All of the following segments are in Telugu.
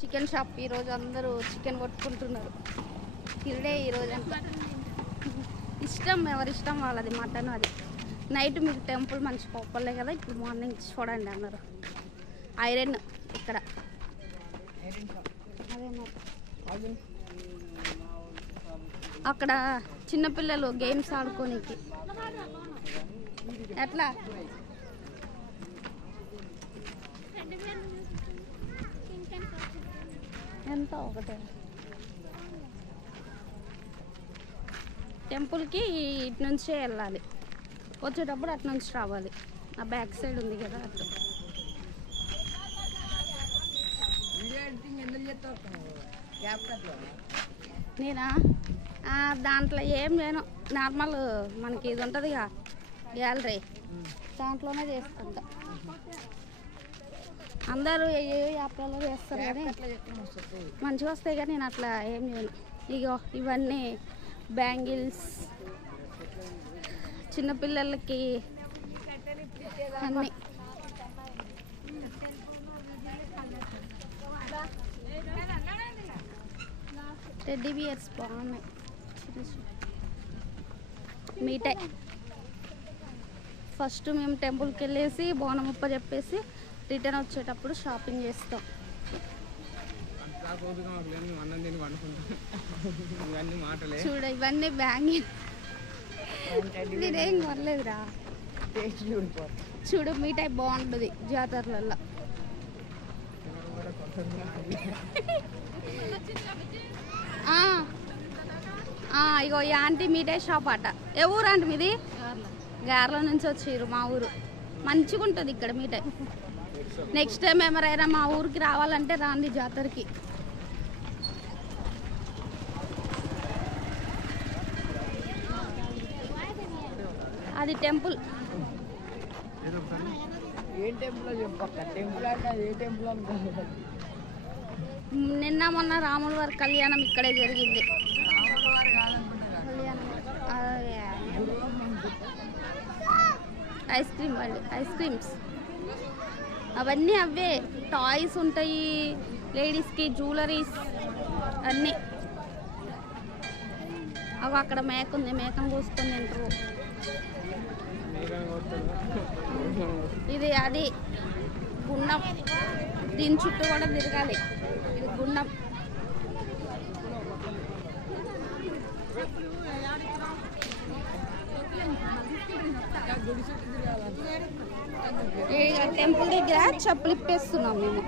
చికెన్ షాప్ ఈరోజు అందరూ చికెన్ కొట్టుకుంటున్నారు. ఇదే ఈరోజు అంతా. ఇష్టం ఎవరి ఇష్టం వాళ్ళది మటన్ అది. నైట్ మీకు టెంపుల్ మంచి పోపలే కదా ఇప్పుడు మార్నింగ్ చూడండి అన్నారు ఐరన్ ఇక్కడ. అదే అక్కడ చిన్నపిల్లలు గేమ్స్ ఆడుకోనికి. ఎట్లా? ఎంత ఒకటే. టెంపుల్కి ఇటు నుంచే వెళ్ళాలి. వచ్చేటప్పుడు అటు నుంచి రావాలి. ఆ బ్యాక్ సైడ్ ఉంది కదా అటు. నేనా? దాంట్లో ఏం చేయను నార్మల్ మనకి ఇది ఉంటుందిగా గ్యాలరీ. దాంట్లోనే చేసుకుంటా అందరూ ఏ యాప్లలో చేస్తారు కానీ మంచిగా వస్తాయి కానీ నేను అట్లా ఏం చేయను. ఇగో ఇవన్నీ బ్యాంగిల్స్ చిన్నపిల్లలకి అన్నీ. టెడ్డీ బియర్స్ బాగున్నాయి. మీటాయి ఫస్ట్ మేము టెంపుల్కి వెళ్ళేసి బోనముప్ప చెప్పేసి రిటర్న్ వచ్చేటప్పుడు షాపింగ్ చేస్తాం. చూడ ఇవన్నీ బ్యాంగిల్ నేనేం కొనలేదురా. చూడు మీటాయి బాగుంటుంది జాతరలలో ఇగో ఈ ఆంటీ మీటాయి షాప్ అట. ఏ ఊరు ఆంటీ మీది? గార్ల నుంచి వచ్చిర్రు మా ఊరు. మంచిగా ఉంటుంది ఇక్కడ మీటాయి నెక్స్ట్ టైం ఎవరైనా మా ఊరికి రావాలంటే రాండి జాతరకి. అది టెంపుల్. నిన్న మొన్న రాముల వారి కళ్యాణం ఇక్కడే జరిగింది. ఐస్ క్రీమ్ బండి ఐస్ క్రీమ్స్. అవన్నీ అవే. టాయ్స్ ఉంటాయి లేడీస్కి జ్యువెలరీస్ అన్నీ. అవి అక్కడ మేక ఉంది మేకను కోసుకొని తింటారు. ఇది అది. గుండం. దీని చుట్టూ కూడా తిరగాలి. ఇది గుండం. టెంపుల్ దగ్గర చెప్పులు ఇప్పేస్తున్నాం మేము.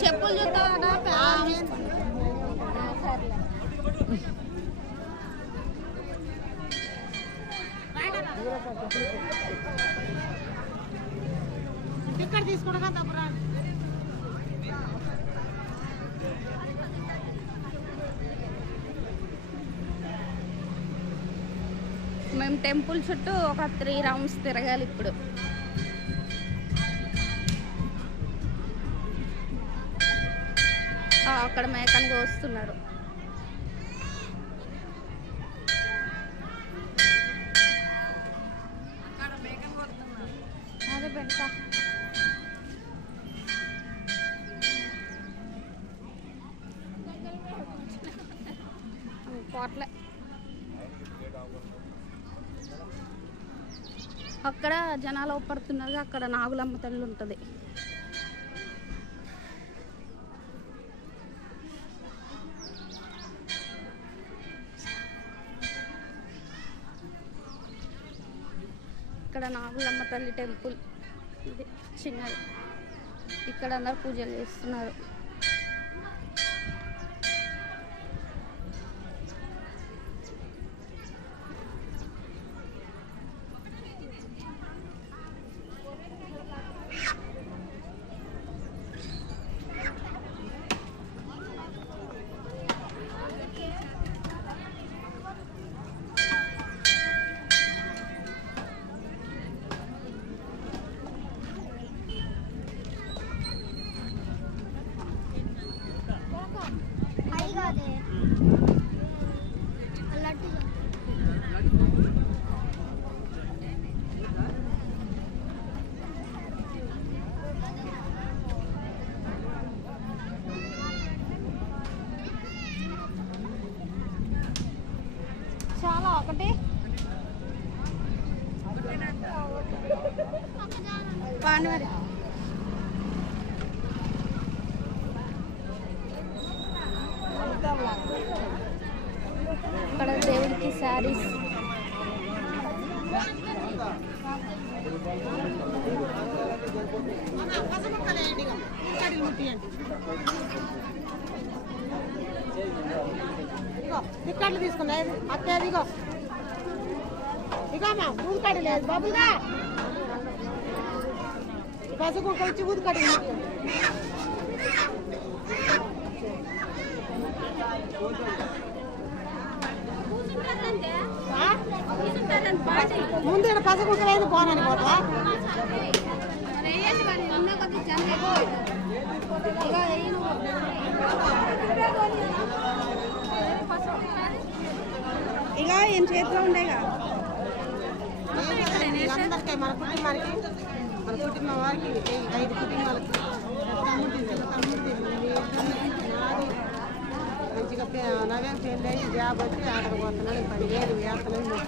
చెప్పులు చూద్దామా మేము టెంపుల్ చుట్టూ ఒక త్రీ రౌండ్స్ తిరగాలి ఇప్పుడు. అక్కడ మేకను కోస్తున్నారు. అదే పెడతా. పోట్లే. అక్కడ జనాలు ఒప్పడుతున్నారు అక్కడ నాగులమ్మ తల్లి ఉంటుంది. ఇక్కడ నాగులమ్మ తల్లి టెంపుల్. ఇది చిన్నది. ఇక్కడ అందరు పూజలు చేస్తున్నారు. ఒకటి. పాండి మరి ఇక్కడ దేవుడికి శారీస్. ఇగో టిక్కెట్లు తీసుకున్నా అత్తే ఇగో అమ్మా లేదు బాబుగా పసుపు వచ్చి ఊది ముందు ఇక్కడ పసుపు లేదు పోనని పోతా. ఇలా ఏం చేతిలో ఉండేగా అందరికీ మన కుటుంబానికి మన కుటుంబం వారికి ఐదు కుటుంబాలకి తమ్ముడు చిన్న తమ్ముడి నాది. మంచిగా పే- పెళ్ళి అయ్యి జాబ్ వచ్చి ఆర్డర్ పోతున్నాను పదివేలు వేస్తున్నాను